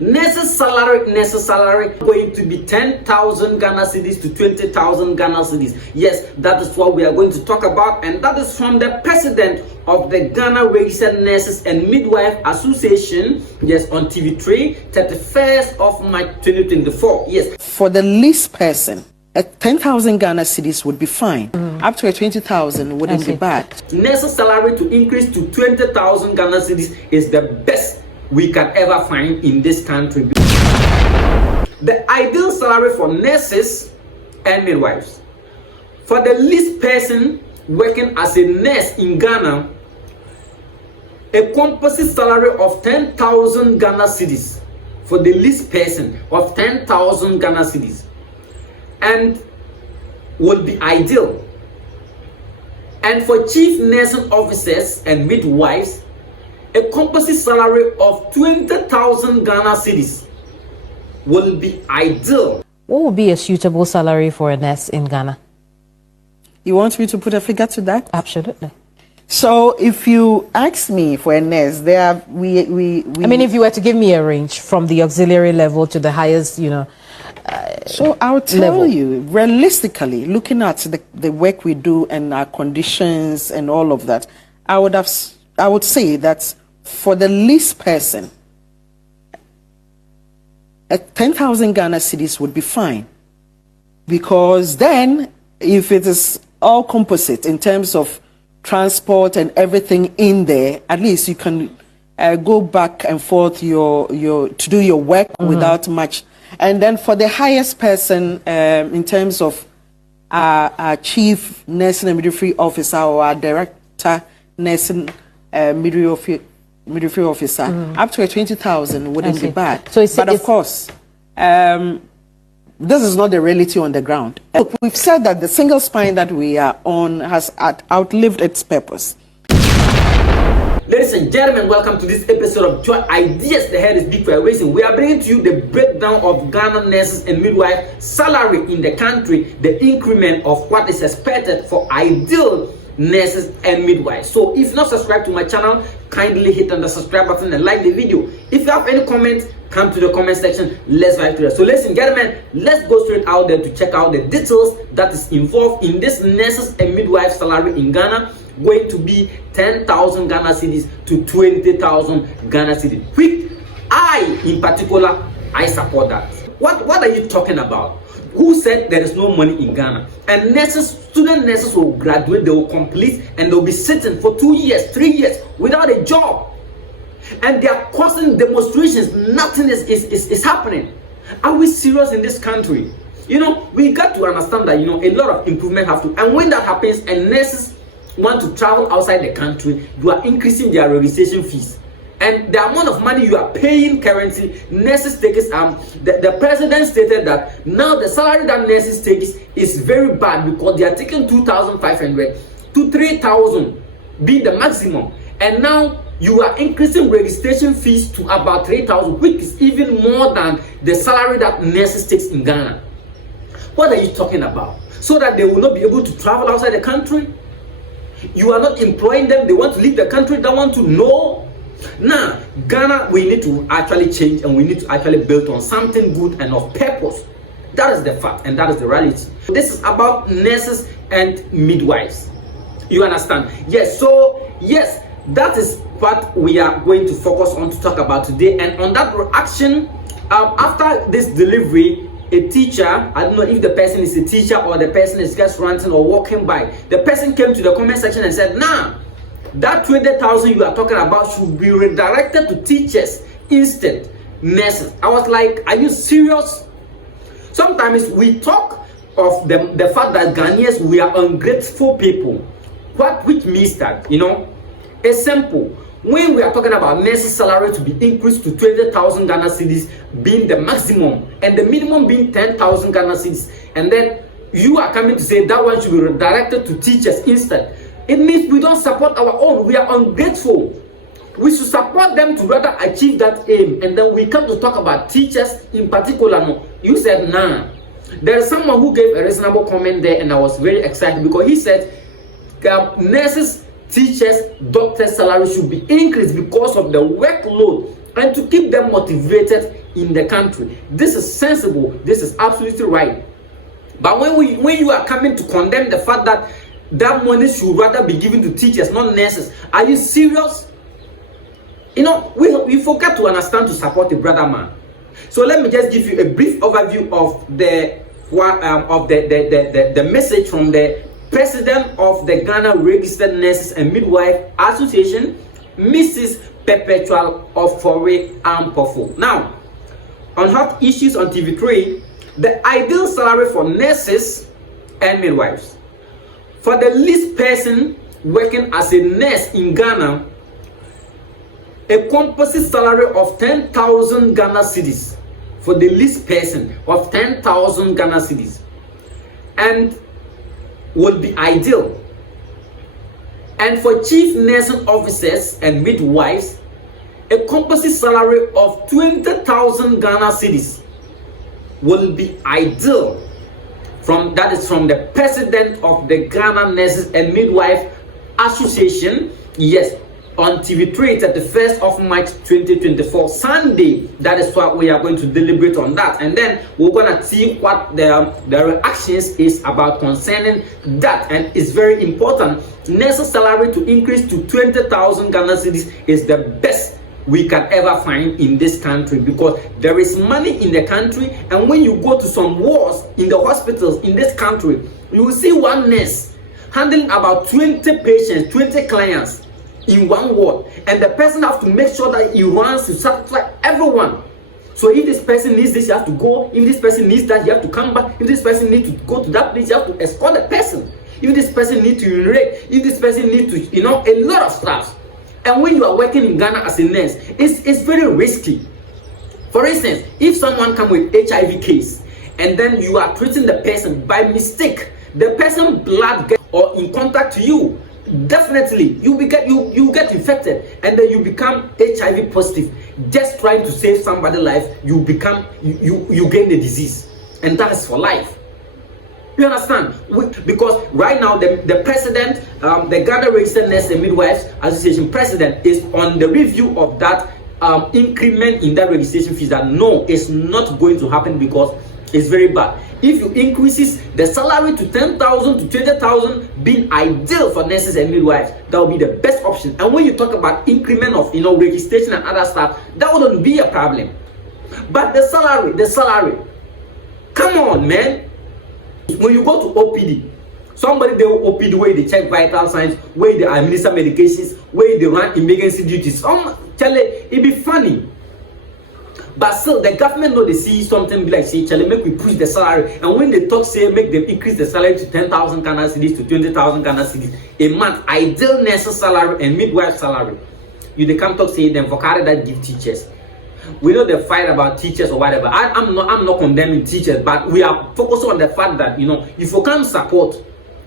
Nurses salary going to be 10,000 Ghana cedis to 20,000 Ghana cedis. Yes, that is what we are going to talk about, and that is from the president of the Ghana Registered Nurses and Midwife Association. Yes, on TV3, 31st of March 2024. Yes, for the least person, 10,000 Ghana cedis would be fine. Up to 20,000 wouldn't be bad. Nurses salary to increase to 20,000 Ghana cedis is the best we can ever find in this country. The ideal salary for nurses and midwives. For the least person working as a nurse in Ghana, a composite salary of 10,000 Ghana cedis for the least person of 10,000 Ghana cedis, and would be ideal. And for chief nursing officers and midwives, a composite salary of 20,000 Ghana cedis will be ideal. What would be a suitable salary for a nurse in Ghana? You want me to put a figure to that? Absolutely. So if you ask me for a nurse, there are, we I mean, if you were to give me a range from the auxiliary level to the highest, so I'll tell level. you, realistically, looking at the work we do and our conditions and all of that, I would say that for the least person, 10,000 Ghana cedis would be fine. Because then, if it is all composite in terms of transport and everything in there, at least you can go back and forth to do your work without much. And then for the highest person, in terms of our chief nursing and midwifery officer or our director nursing midwifery officer, up to 20,000 wouldn't be bad. So but of course, this is not the reality on the ground. Look, we've said that the single spine that we are on has outlived its purpose. Ladies and gentlemen, welcome to this episode of Joy Ideas. The head is big for a reason. We are bringing to you the breakdown of Ghana nurses and midwife salary in the country, the increment of what is expected for ideal nurses and midwives. So if not subscribed to my channel, kindly hit on the subscribe button and like the video. If you have any comments, come to the comment section. Let's vibe to it. So ladies and gentlemen, let's go straight out there to check out the details that is involved in this nurses and midwife salary in Ghana, going to be 10,000 Ghana cedis to 20,000 Ghana cedis. Which in particular, I support that. What are you talking about? Who said there is no money in Ghana? And student nurses will graduate, they will complete, and they'll be sitting for 2 years, 3 years without a job. And they are causing demonstrations. Nothing is happening. Are we serious in this country? We got to understand that, a lot of improvement have to. And when that happens and nurses want to travel outside the country, you are increasing their registration fees. And the amount of money you are paying currently, nurses take the president stated that now the salary that nurses take is very bad because they are taking 2,500 to 3,000 being the maximum. And now you are increasing registration fees to about 3,000, which is even more than the salary that nurses takes in Ghana. What are you talking about? So that they will not be able to travel outside the country? You are not employing them. They want to leave the country. They want to know. Now, Ghana, we need to actually change, and we need to actually build on something good and of purpose. That is the fact, and that is the reality. This is about nurses and midwives. You understand? Yes. So yes, that is what we are going to focus on to talk about today. And on that reaction, after this delivery, a teacher, I don't know if the person is a teacher or the person is just ranting or walking by, the person came to the comment section and said, nah, that 20,000 you are talking about should be redirected to teachers instead, nurses. I was like, are you serious? Sometimes we talk of the fact that Ghanaians, we are ungrateful people. Which means that, it's simple. When we are talking about nurses' salary to be increased to 20,000 Ghana cedis being the maximum and the minimum being 10,000 Ghana cedis, and then you are coming to say that one should be redirected to teachers instead, it means we don't support our own. We are ungrateful. We should support them to rather achieve that aim. And then we come to talk about teachers in particular. No, you said nah. There is someone who gave a reasonable comment there, and I was very excited because he said nurses, teachers, doctors' salary should be increased because of the workload and to keep them motivated in the country. This is sensible. This is absolutely right. But when you are coming to condemn the fact that that money should rather be given to teachers, not nurses, are you serious? You know, we forgot to understand to support the brother man. So let me just give you a brief overview of the message from the president of the Ghana Registered Nurses and Midwife Association, Mrs. Perpetual Ofori Ampofo. Now, on hot issues on TV3, the ideal salary for nurses and midwives. For the least person working as a nurse in Ghana, a composite salary of 10,000 Ghana cedis. For the least person of 10,000 Ghana cedis. And would be ideal. And for chief nursing officers and midwives, a composite salary of 20,000 Ghana cedis will be ideal. That is from the president of the Ghana Nurses and Midwife Association. Yes, on TV3, 31st of March 2024, Sunday. That is what we are going to deliberate on that, and then we're gonna see what the reactions is about concerning that. And it's very important. Nurses' salary to increase to 20,000 Ghana cedis is the best we can ever find in this country, because there is money in the country. And when you go to some wards in the hospitals in this country, you will see one nurse handling about 20 patients, 20 clients in one ward, and the person has to make sure that he runs to satisfy everyone. So if this person needs this, you have to go. If this person needs that, you have to come back. If this person needs to go to that place, you have to escort the person. If this person needs to urinate, if this person needs to, you know, a lot of stuff. And when you are working in Ghana as a nurse, it's very risky. For instance, if someone comes with HIV case and then you are treating the person by mistake, the person blood gets or in contact to you, definitely you get infected, and then you become HIV positive. Just trying to save somebody's life, you gain the disease, and that is for life. You understand? Because right now the president, the Ghana Registered Nurses and Midwives Association president, is on the review of that increment in that registration fees. That no, it's not going to happen because it's very bad. If you increases the salary to 10,000 to 20,000, being ideal for nurses and midwives, that will be the best option. And when you talk about increment of registration and other stuff, that wouldn't be a problem. But the salary, come on, man. When you go to OPD, somebody they will OPD where they check vital signs, where they administer medications, where they run emergency duties. It be funny. But still, the government know they see something like, say, make we push the salary. And when they talk, say, make them increase the salary to 10,000 Ghana cedis to 20,000 Ghana cedis a month, ideal nurse salary and midwife salary. They come talk, say, them for carry that give teachers. We know the fight about teachers or whatever. I'm not condemning teachers, but we are focusing on the fact that, if you can support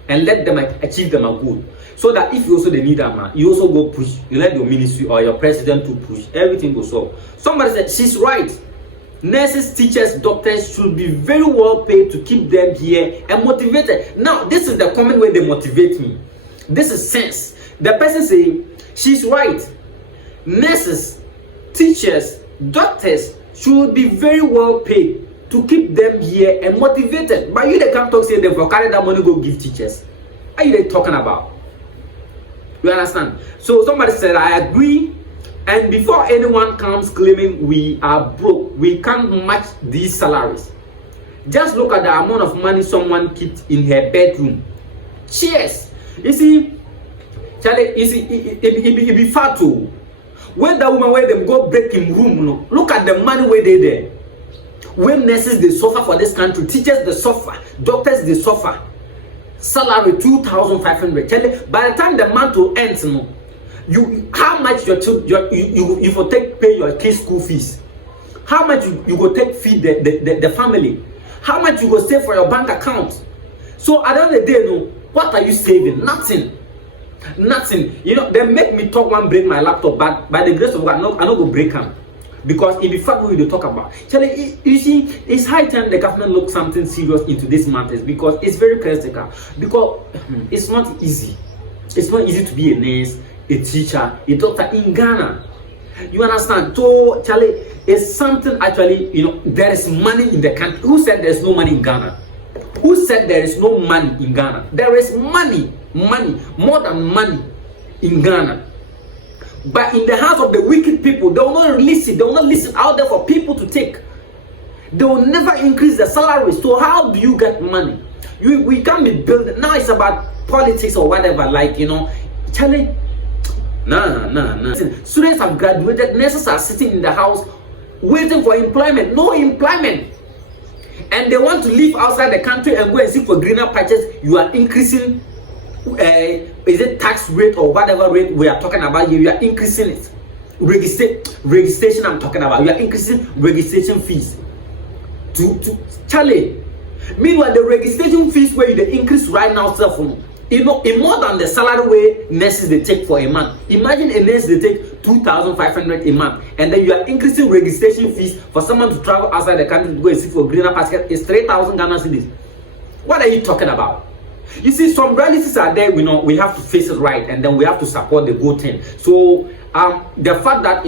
and let them achieve them a goal. So that if you also they need a man, you also go push. You let your ministry or your president to push. Everything goes solve. Somebody said she's right. Nurses, teachers, doctors should be very well paid to keep them here and motivated. Now, this is the common way they motivate me. This is sense. The person say she's right. Nurses, teachers, doctors should be very well paid to keep them here and motivated. But you they come talk say they for carry that money go give teachers. What are you they talking about? You understand? So somebody said, I agree. And before anyone comes claiming we are broke, we can't match these salaries. Just look at the amount of money someone keeps in her bedroom. Cheers. You see, Charlie, it be far too. When that woman where them go break in room, look at the money where they there. When nurses they suffer for this country, teachers they suffer, doctors they suffer. Salary 2,500. By the time the month will end, how much you for pay your kids' school fees? How much you go take feed the family? How much you go save for your bank account? So at the end of the day, what are you saving? Nothing. They make me talk one break my laptop, but by the grace of God, I don't go break them. Because it be fact we talk about. Charlie, you see, it's high time the government look something serious into these matters, because it's very critical. Because it's not easy. It's not easy to be a nurse, a teacher, a doctor in Ghana. You understand? So, Charlie, it's something actually, there is money in the country. Who said there's no money in Ghana? Who said there is no money in Ghana? There is money, more than money in Ghana. But in the hands of the wicked people, they will not release it. They will not listen out there for people to take. They will never increase the salaries. So how do you get money? We can't be building. Now it's about politics or whatever. Like, Charlie, nah. Students have graduated. Nurses are sitting in the house waiting for employment. No employment. And they want to live outside the country and go and seek for greener patches. You are increasing, is it tax rate or whatever rate we are talking about here? You are increasing it. Registration I'm talking about. You are increasing registration fees. To Charlie. Meanwhile, the registration fees where they increase right now, in more than the salary way nurses they take for a month. Imagine a nurse they take 2,500 a month, and then you are increasing registration fees for someone to travel outside the country to go and seek for greener pastures. It's 3,000 Ghana cedis. What are you talking about? You see, some realities are there. We have to face it right, and then we have to support the good thing. So the fact that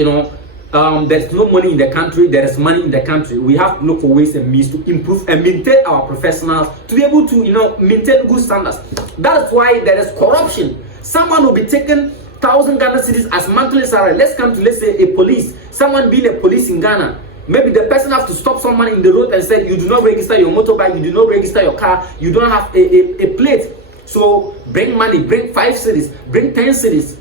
there's no money in the country, there is money in the country. We have to look for ways and means to improve and maintain our professionals to be able to maintain good standards. That's why there is corruption. Someone will be taking 1,000 Ghana cedis as monthly salary. Let's say a police, someone being a police in Ghana. Maybe the person has to stop someone in the road and say, you do not register your motorbike, you do not register your car, you don't have a plate. So bring money, bring 5 cedis, bring 10 cedis.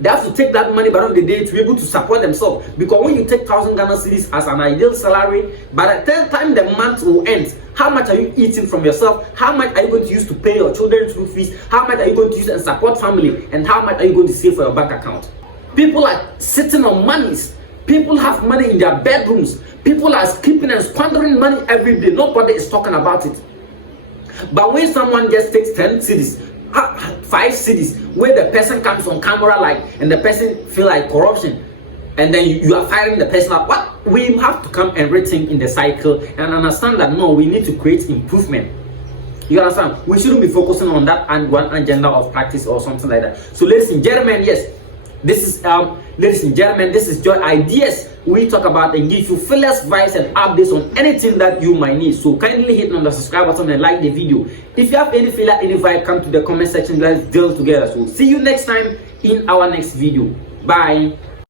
They have to take that money by the day to be able to support themselves. Because when you take 1,000 Ghana cedis as an ideal salary, by the time the month will end, how much are you eating from yourself? How much are you going to use to pay your children's school fees? How much are you going to use and support family? And how much are you going to save for your bank account? People are sitting on monies. People have money in their bedrooms. People are skipping and squandering money every day. Nobody is talking about it. But when someone just takes 10 cedis, 5 cedis, where the person comes on camera and the person feel like corruption, and then you are firing the person up. What we have to come and rethink in the cycle and understand that no, we need to create improvement. You understand? We shouldn't be focusing on that and one agenda of practice or something like that. So ladies and gentlemen, yes, this is this is Joy Ideas. We talk about and give you fearless advice and updates on anything that you might need. So kindly hit on the subscribe button and like the video. If you have any failure, any vibe, come to the comment section. Let's deal together. So see you next time in our next video. Bye.